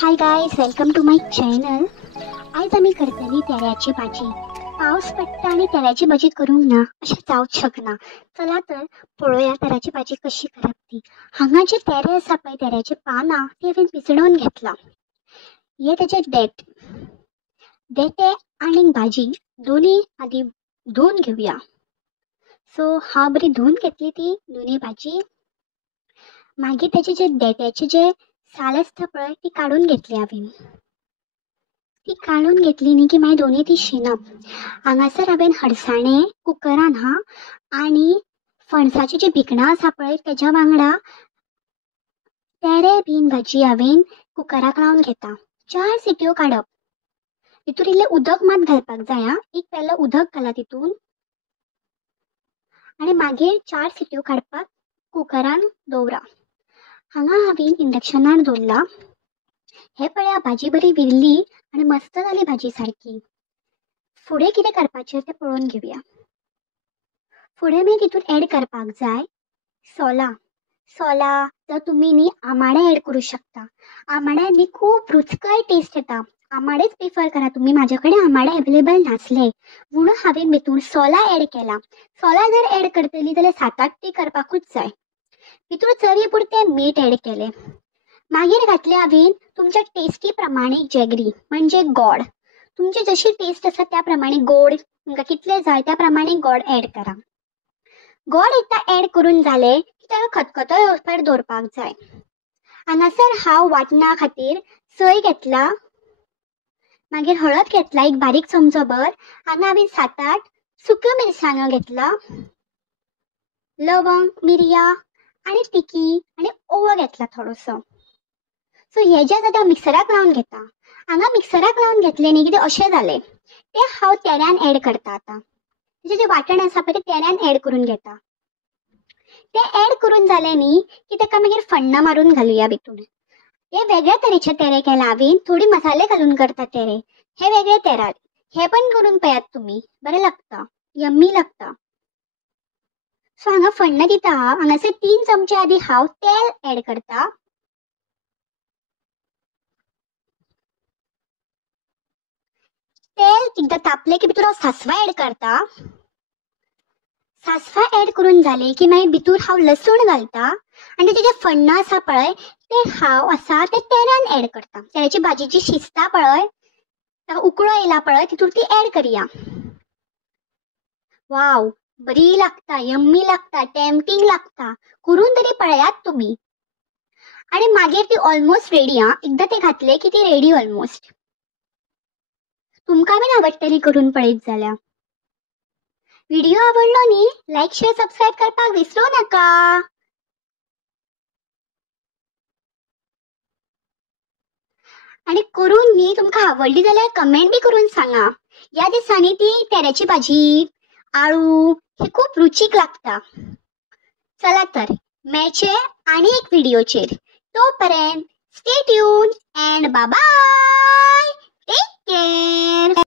High guys, welcome to my channel. आज आम्ही करतली तेऱ्याची भाजी. पाऊस पडटा आणि तेऱ्याची भाजी करूंक ना अशें जावंच शकना. चला तर पळोवया तेऱ्याची भाजी कशी करप ती. हांगा जे तेरे आसा पळय, तेऱ्याचे पानां ती हांवें पिसडून घेतला. हे तेजे देठे आनी भाजी दोन्ही आधी धुवन घेवया. सो हांव बरी धुवन घेतली ती दोन्ही भाजी. मागीर तेचे जे देठ्याचे जे साल आसता पळय ती काडून घेतली हांवें. ती काडून घेतली न्ही की मागीर दोन्ही ती शिनप. हांगासर हांवें हरसाणे कुकरान आनी फणसाची जी भिकणां आसा पळय तेज्या वांगडा तेरे बीन भाजी हांवें कुकराक लावन घेता. 4 सिटयो काडप. तितून इल्लें उदक मात घालपाक जाय. एक पेलो उदक घाला तितून आनी मागीर 4 सिटयो काडपाक कुकरान दवरा. हांगा हांवें इंडक्शनार दवरला. हे पळया, भाजी बरी विरली आनी मस्त जाली भाजी सारकी. फुडें कितें करपाचें तें पळोवन घेवया. फुडें मागीर तितून एड करपाक जाय सोला तर तुमी न्ही आमाडे एड करूं शकता. आमाड्यान न्ही खूब रुचकर टेस्ट येता. आमाडेच प्रिफर करा तुमी. म्हाजे कडेन आमाडे अवेलेबल नासले म्हणून हांवें भितून सोला एड केला. सोला जर एड करतली जाल्यार 7-8 ती करपाकूच जाय. भितून चवी पुरतें मीठ एड केलें. मागीर घातले हांवें तुमच्या टेस्टी प्रमाणे जॅगरी म्हणजे गोड. तुमची जशी टेस्ट आसा त्या प्रमाणे गोड तुमकां कितले जाय त्या प्रमाणे गोड एड करा. गोड एकदा एड करून जालें की ताका खतखतो येवपार दवरपाक जाय. हांगासर हांव वांटणा खातीर सोय घेतला. मागीर हळद घेतला एक बारीक चमचो भर. हांगा हांवें 7-8 सुक्यो मिरसांगो घेतला, लवंग, मिरयां आनी तिकी आनी ओवा घेतला थोडोसो. सो हे जे आसा मिक्सराक लावन घेता. हांगा मिक्सराक लावन घेतले न्ही की अशें जालें. ते हांव तेऱ्यान एड करता. आतां तेजें जें वाटण आसा पळय तें तेऱ्यान एड करून घेता. तें एड करून जालें न्ही की ताका मागीर फण्णां मारून घालुया भितून. हे वेगळ्या तरेचे तेरे केला हांवें. थोडी मसाले घालून करता तेरे. हे वेगळे तेरात. हे पण करून पळयात तुमी. बरें लागता, यम्मी लागता. सो हांगा फण्णां दिता. हांगासर 3 चमचे आधी हांव तेल एड करता. तेल एकदा तापले की भितून हांव सासवा एड करता. सासवा एड करून जाले की मागीर भितून हांव लसूण घालता आनी तेजे जे फण्णां आसा पळय ते हांव आसा ते तेऱ्यान एड करता. तेऱ्याची भाजी जी शिजता पळय, ताका उकळो येयला पळय, तितून ती एड करया. वाव, बरी लागता, यम्मी लागता, टेम्पटिंग लागता. करून तरी पळयात तुमी. आणि मागीर ती ऑलमोस्ट रेडी. एकदा ते घातले की ती रेडी ऑलमोस्ट. तुमकां बीन आवडटली करून पळयत जाल्यार. व्हिडिओ आवडलो न्ही, लाईक शेअर सबस्क्राईब करपाक विसरू नका. आणि करून न्ही तुमकां आवडली जाल्यार कमेंट बी करून सांगा. या दिसांनी ती तेऱ्याची भाजी, आळू हे खूप रुचीक लागता. चला तर मेळचे आनी एक व्हिडिओचेर. तोपर्यंत stay tune and bye bye. Take care.